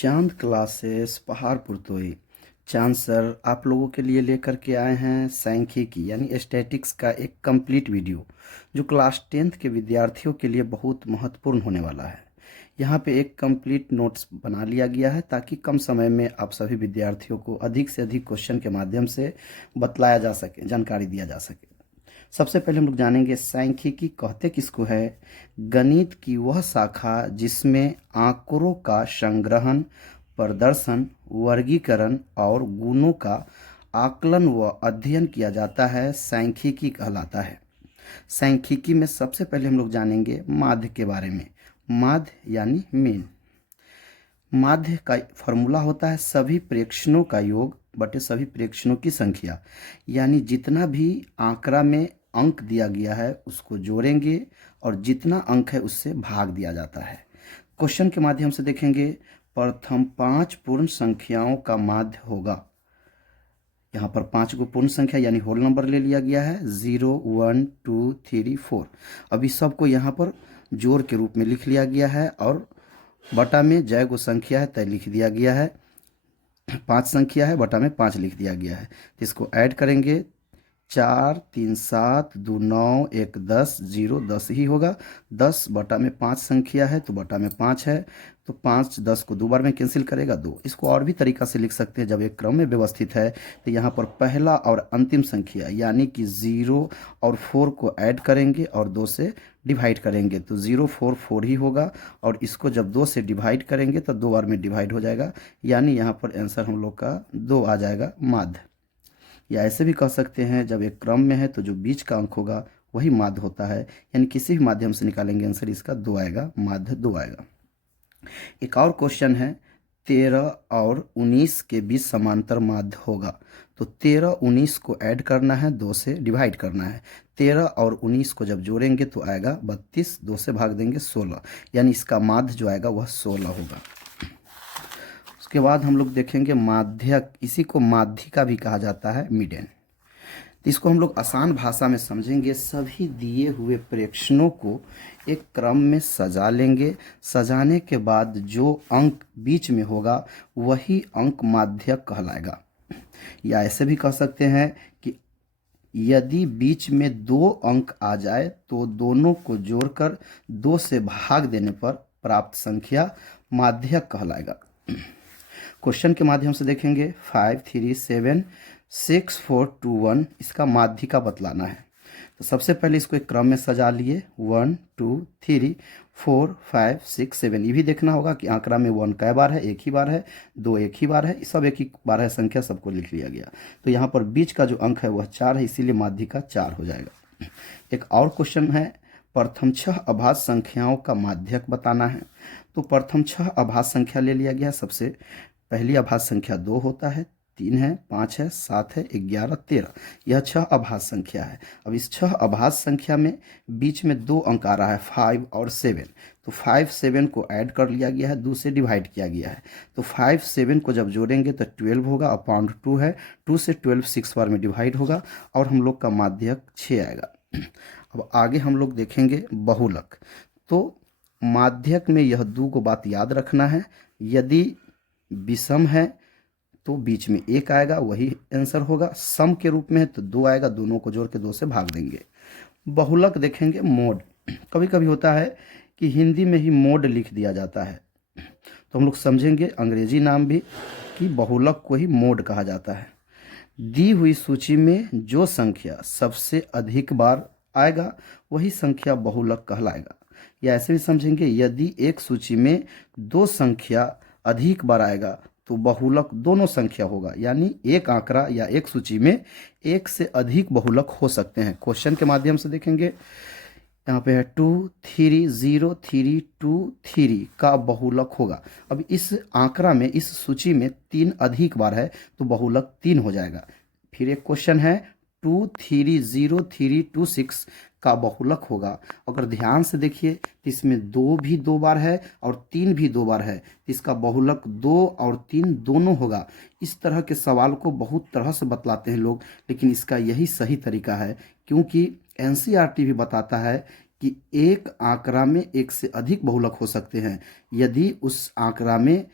चांद क्लासेस पहाड़पुर तोई। चांद सर आप लोगों के लिए लेकर के आए हैं सांख्यिकी यानी स्टैटिक्स का एक कंप्लीट वीडियो जो क्लास 10th के विद्यार्थियों के लिए बहुत महत्वपूर्ण होने वाला है। यहाँ पे एक कंप्लीट नोट्स बना लिया गया है ताकि कम समय में आप सभी विद्यार्थियों को अधिक से अधिक क्वेश्चन के माध्यम से बतलाया जा सके, जानकारी दिया जा सके। सबसे पहले हम लोग जानेंगे सांख्यिकी कहते किसको है। गणित की वह शाखा जिसमें आंकड़ों का संग्रहण, प्रदर्शन, वर्गीकरण और गुणों का आकलन व अध्ययन किया जाता है, सांख्यिकी कहलाता है। सांख्यिकी में सबसे पहले हम लोग जानेंगे माध्य के बारे में। माध्य यानी मीन। माध्य का फॉर्मूला होता है सभी प्रेक्षणों का योग बटे सभी प्रेक्षणों की संख्या, यानी जितना भी आंकड़ा में अंक दिया गया है उसको जोड़ेंगे और जितना अंक है उससे भाग दिया जाता है। क्वेश्चन के माध्यम से देखेंगे, प्रथम 5 पूर्ण संख्याओं का माध्य होगा। यहाँ पर 5 को पूर्ण संख्या यानी होल नंबर ले लिया गया है, 0 1 2 3 4। अभी सबको यहाँ पर जोड़ के रूप में लिख लिया गया है और बटा में जय गो संख्या है तय लिख दिया गया है। 5 संख्या है, बटा में 5 लिख दिया गया है। तो इसको ऐड करेंगे, 4 3 7 2 9 1 10, 0 10 ही होगा। 10 बटा में 5 संख्या है तो बटा में 5 है, तो 5 10 को 2 बार में कैंसिल करेगा 2। इसको और भी तरीका से लिख सकते हैं, जब एक क्रम में व्यवस्थित है तो यहाँ पर पहला और अंतिम संख्या यानी कि 0 और 4 को ऐड करेंगे और 2 से डिवाइड करेंगे तो 0 4 4 ही होगा, और इसको जब 2 से डिवाइड करेंगे तो 2 बार में डिवाइड हो जाएगा, यानी यहाँ पर आंसर हम लोग का 2 आ जाएगा, माध्य। या ऐसे भी कह सकते हैं जब एक क्रम में है तो जो बीच का अंक होगा वही माध्य होता है, यानी किसी भी माध्यम से निकालेंगे आंसर इसका 2 आएगा, माध्य 2 आएगा। एक और क्वेश्चन है, 13 और 19 के बीच समांतर माध्य होगा। तो 13 19 को ऐड करना है, 2 से डिवाइड करना है। 13 और 19 को जब जोड़ेंगे तो आएगा 32, 2 से भाग देंगे 16, यानी इसका माध्य जो आएगा वह 16 होगा। उसके बाद हम लोग देखेंगे माध्यक, इसी को माध्यिका भी कहा जाता है, मिडेन। तो इसको हम लोग आसान भाषा में समझेंगे, सभी दिए हुए प्रेक्षणों को एक क्रम में सजा लेंगे। सजाने के बाद जो अंक बीच में होगा वही अंक माध्यक कहलाएगा। या ऐसे भी कह सकते हैं कि यदि बीच में 2 अंक आ जाए तो दोनों को जोड़कर 2 से भाग देने पर प्राप्त संख्या माध्यक कहलाएगा। क्वेश्चन के माध्यम से देखेंगे, 5 3 7 6 4 2 1, इसका माध्यिका बतलाना है। तो सबसे पहले इसको एक क्रम में सजा लिए, 1 2 3 4 5 6 7। ये भी देखना होगा कि आंकड़ा में 1 कै बार है, एक ही बार है, 2 एक ही बार है, सब एक ही बार है, संख्या सबको लिख लिया गया। तो यहाँ पर बीच का जो अंक है वह 4 है, इसीलिए माध्यिका 4 हो जाएगा। एक और क्वेश्चन है, प्रथम 6 अभाज्य संख्याओं का माध्यक बताना है। तो प्रथम 6 अभाज्य संख्या ले लिया गया। सबसे पहली अभाज्य संख्या 2 होता है, 3 है, 5 है, 7 है, 11 13, यह 6 अभाज्य संख्या है। अब इस 6 अभाज्य संख्या में बीच में 2 अंक आ रहा है, 5 और 7। तो 5 7 को ऐड कर लिया गया है, 2 से डिवाइड किया गया है। तो 5 7 को जब जोड़ेंगे तो 12 होगा, अपॉन 2 है, 2 से 12 6 बार में डिवाइड होगा और हम लोग का माध्यक 6 आएगा। अब आगे हम लोग देखेंगे बहुलक। तो माध्यक में यह 2 को बात याद रखना है, यदि विषम है तो बीच में 1 आएगा, वही आंसर होगा। सम के रूप में है तो 2 आएगा, दोनों को जोड़ के 2 से भाग देंगे। बहुलक देखेंगे, मोड। कभी कभी होता है कि हिंदी में ही मोड लिख दिया जाता है, तो हम लोग समझेंगे अंग्रेजी नाम भी कि बहुलक को ही मोड कहा जाता है। दी हुई सूची में जो संख्या सबसे अधिक बार आएगा वही संख्या बहुलक कहलाएगा। या ऐसे भी समझेंगे, यदि एक सूची में 2 संख्या अधिक बार आएगा तो बहुलक दोनों संख्या होगा, यानी एक आंकड़ा या एक सूची में एक से अधिक बहुलक हो सकते हैं। क्वेश्चन के माध्यम से देखेंगे, यहाँ पे है 2 3 0 3 2 3 का बहुलक होगा। अब इस आंकड़ा में, इस सूची में 3 अधिक बार है तो बहुलक 3 हो जाएगा। फिर एक क्वेश्चन है, 2 3 0 3 2 6 का बहुलक होगा। अगर ध्यान से देखिए तो इसमें 2 भी 2 बार है और 3 भी 2 बार है, तो इसका बहुलक 2 और 3 दोनों होगा। इस तरह के सवाल को बहुत तरह से बतलाते हैं लोग, लेकिन इसका यही सही तरीका है, क्योंकि एनसीईआरटी भी बताता है कि एक आंकड़ा में एक से अधिक बहुलक हो सकते हैं यदि उस आंकड़ा में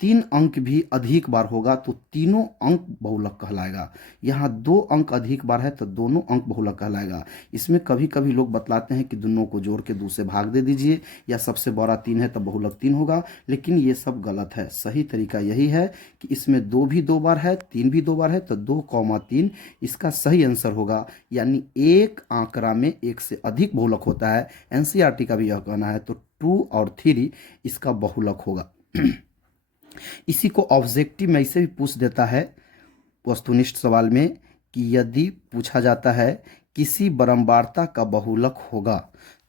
3 अंक भी अधिक बार होगा तो तीनों अंक बहुलक कहलाएगा। यहाँ 2 अंक अधिक बार है तो दोनों अंक बहुलक कहलाएगा। इसमें कभी कभी लोग बतलाते हैं कि दोनों को जोड़ के 2 से भाग दे दीजिए, या सबसे बड़ा 3 है तो बहुलक 3 होगा, लेकिन ये सब गलत है। सही तरीका यही है कि इसमें 2 भी 2 बार है, 3 भी 2 बार है, तो 2, 3 इसका सही आंसर होगा। यानी एक आंकड़ा में 1 से अधिक बहुलक होता है, एनसीईआरटी का भी यह कहना है, तो 2 और 3 इसका बहुलक होगा। इसी को ऑब्जेक्टिव में इसे भी पूछ देता है वस्तुनिष्ठ सवाल में, कि यदि पूछा जाता है किसी बारंबारता का बहुलक होगा,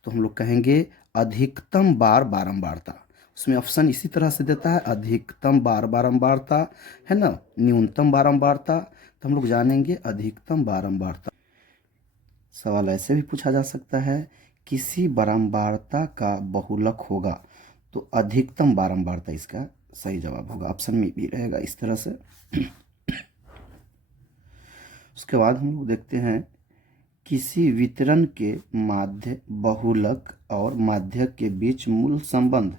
तो हम लोग कहेंगे अधिकतम बार बारंबारता। उसमें ऑप्शन इसी तरह से देता है, अधिकतम बार बारंबारता है ना, न्यूनतम बारंबारता, तो हम लोग जानेंगे अधिकतम बारंबारता। सवाल ऐसे भी पूछा जा सकता है, किसी बारंबारता का बहुलक होगा, तो अधिकतम बारंबारता इसका सही जवाब होगा। ऑप्शन में भी रहेगा इस तरह से। उसके बाद हम लोग देखते हैं किसी वितरण के माध्य, बहुलक और माध्यक के बीच मूल संबंध।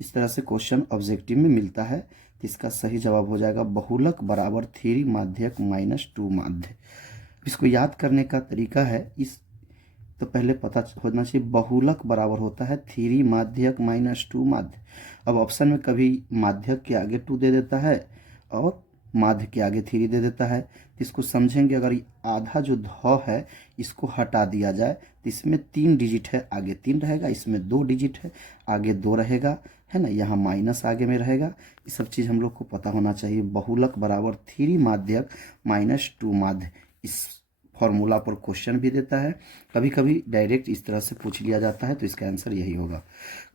इस तरह से क्वेश्चन ऑब्जेक्टिव में मिलता है, तो इसका सही जवाब हो जाएगा बहुलक बराबर 3 माध्यक माइनस 2 माध्य। इसको याद करने का तरीका है, इस तो पहले पता होना चाहिए बहुलक बराबर होता है 3 माध्यक माइनस 2 माध्य। अब ऑप्शन में कभी माध्यक के आगे 2 दे देता है और माध्य के आगे 3 दे देता है, तो इसको समझेंगे। अगर आधा जो ध है इसको हटा दिया जाए तो इसमें 3 डिजिट है, आगे 3 रहेगा, इसमें 2 डिजिट है, आगे 2 रहेगा, है ना, यहाँ माइनस आगे में रहेगा। ये सब चीज़ हम लोग को पता होना चाहिए। बहुलक बराबर 3 माध्यक माइनस 2 माध्य, इस फॉर्मूला पर क्वेश्चन भी देता है, कभी कभी डायरेक्ट इस तरह से पूछ लिया जाता है, तो इसका आंसर यही होगा।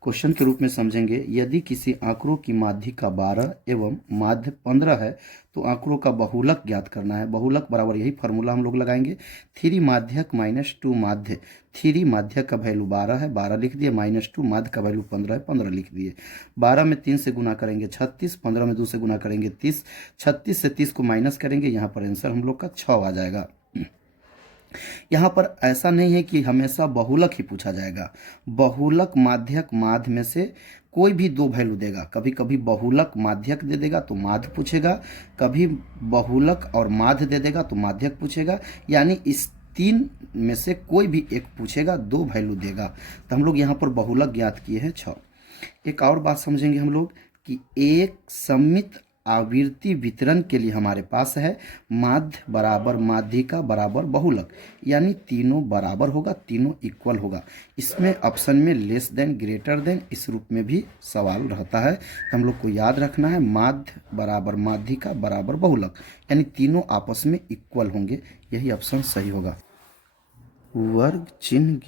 क्वेश्चन के रूप में समझेंगे, यदि किसी आंकड़ों की माध्यिका 12 एवं माध्य 15 है तो आंकड़ों का बहुलक ज्ञात करना है। बहुलक बराबर यही फॉर्मूला हम लोग लगाएंगे, 3 माध्यक माइनस 2 माध्य। 3 माध्यक का वैल्यू 12 है, 12 लिख दिए, माइनस 2 माध्य का वैल्यू 15 है, 15 लिख दिए। 12 में 3 से गुना करेंगे 36, 15 में 2 से गुना करेंगे 30, 36 से 30 को माइनस करेंगे, यहाँ पर आंसर हम लोग का 6 आ जाएगा। यहाँ पर ऐसा नहीं है कि हमेशा बहुलक ही पूछा जाएगा। बहुलक माध्यक माध्य में से कोई भी 2 वैल्यू देगा। कभी कभी बहुलक माध्यक दे देगा तो माध्य पूछेगा, कभी बहुलक और माध्य दे देगा तो माध्यक पूछेगा, यानी इस 3 में से कोई भी एक पूछेगा, 2 वैल्यू देगा। तो हम लोग यहाँ पर बहुलक ज्ञात किए हैं 6। एक और बात समझेंगे हम लोग कि एक सममित आवृत्ति वितरण के लिए हमारे पास है माध्य बराबर माध्यिका बराबर बहुलक, यानी तीनों बराबर होगा, तीनों इक्वल होगा। इसमें ऑप्शन में लेस देन, ग्रेटर देन, इस रूप में भी सवाल रहता है, तो हम लोग को याद रखना है माध्य बराबर माध्यिका बराबर बहुलक, यानी तीनों आपस में इक्वल होंगे, यही ऑप्शन सही होगा। वर्ग चिन्ह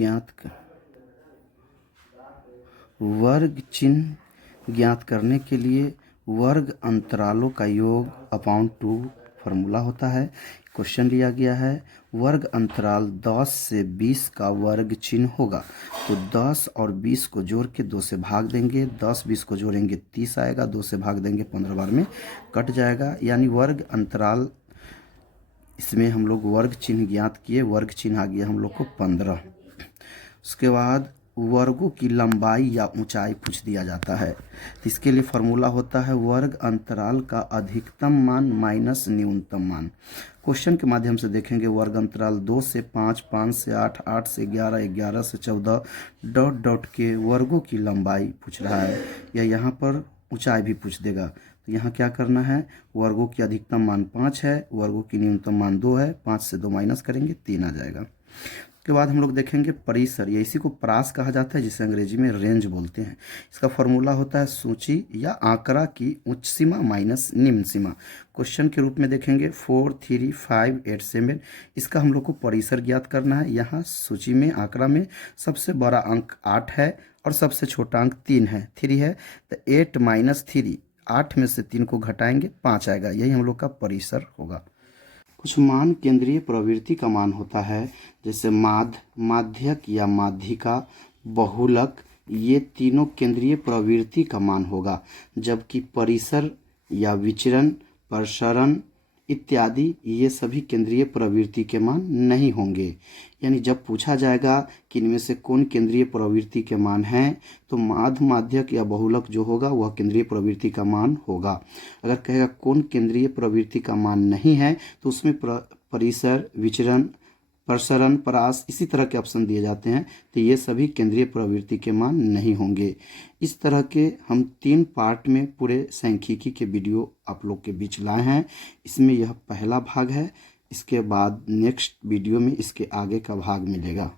ज्ञात करने के लिए वर्ग अंतरालों का योग अपॉन 2 फार्मूला होता है। क्वेश्चन लिया गया है, वर्ग अंतराल 10 से 20 का वर्ग चिन्ह होगा, तो 10 और 20 को जोड़ के 2 से भाग देंगे, 10 20 को जोड़ेंगे 30 आएगा, 2 से भाग देंगे 15 बार में कट जाएगा, यानी वर्ग अंतराल, इसमें हम लोग वर्ग चिन्ह ज्ञात किए, वर्ग चिन्ह आ गया हम लोग को 15। उसके बाद वर्गों की लंबाई या ऊंचाई पूछ दिया जाता है, तो इसके लिए फॉर्मूला होता है वर्ग अंतराल का अधिकतम मान माइनस न्यूनतम मान। क्वेश्चन के माध्यम से देखेंगे, वर्ग अंतराल 2 से 5, 5 से 8, 8 से 11, 11 से 14 डॉट डॉट के वर्गों की लंबाई पूछ रहा है, या यहाँ पर ऊंचाई भी पूछ देगा। तो यहाँ क्या करना है, वर्गों की अधिकतम मान 5 है, वर्गों की न्यूनतम मान 2 है, 5 से 2 माइनस करेंगे 3 आ जाएगा। के बाद हम लोग देखेंगे परिसर, या इसी को प्रास कहा जाता है, जिसे अंग्रेजी में रेंज बोलते हैं। इसका फॉर्मूला होता है सूची या आंकड़ा की उच्च सीमा माइनस निम्न सीमा। क्वेश्चन के रूप में देखेंगे 4, 3, 5, 8, 7, इसका हम लोग को परिसर ज्ञात करना है। यहाँ सूची में, आंकड़ा में सबसे बड़ा अंक 8 है और सबसे छोटा अंक 3 है, 3 है, तो 8 माइनस 3, 8 में से 3 को घटाएंगे 5 आएगा, यही हम लोग का परिसर होगा। कुछ मान केंद्रीय प्रवृत्ति का मान होता है, जैसे माध्य, माध्यक या माध्यिका, बहुलक, ये तीनों केंद्रीय प्रवृत्ति का मान होगा, जबकि परिसर या विचरण, प्रसरण इत्यादि ये सभी केंद्रीय प्रवृत्ति के मान नहीं होंगे। यानी जब पूछा जाएगा कि इनमें से कौन केंद्रीय प्रवृत्ति के मान हैं, तो माध्य, माध्यक या बहुलक जो होगा वह केंद्रीय प्रवृत्ति का मान होगा। अगर कहेगा कौन केंद्रीय प्रवृत्ति का मान नहीं है, तो उसमें परिसर, विचरण, प्रसरण, परास इसी तरह के ऑप्शन दिए जाते हैं, तो ये सभी केंद्रीय प्रवृत्ति के मान नहीं होंगे। इस तरह के हम 3 पार्ट में पूरे सांख्यिकी के वीडियो आप लोग के बीच लाए हैं। इसमें यह पहला भाग है, इसके बाद नेक्स्ट वीडियो में इसके आगे का भाग मिलेगा।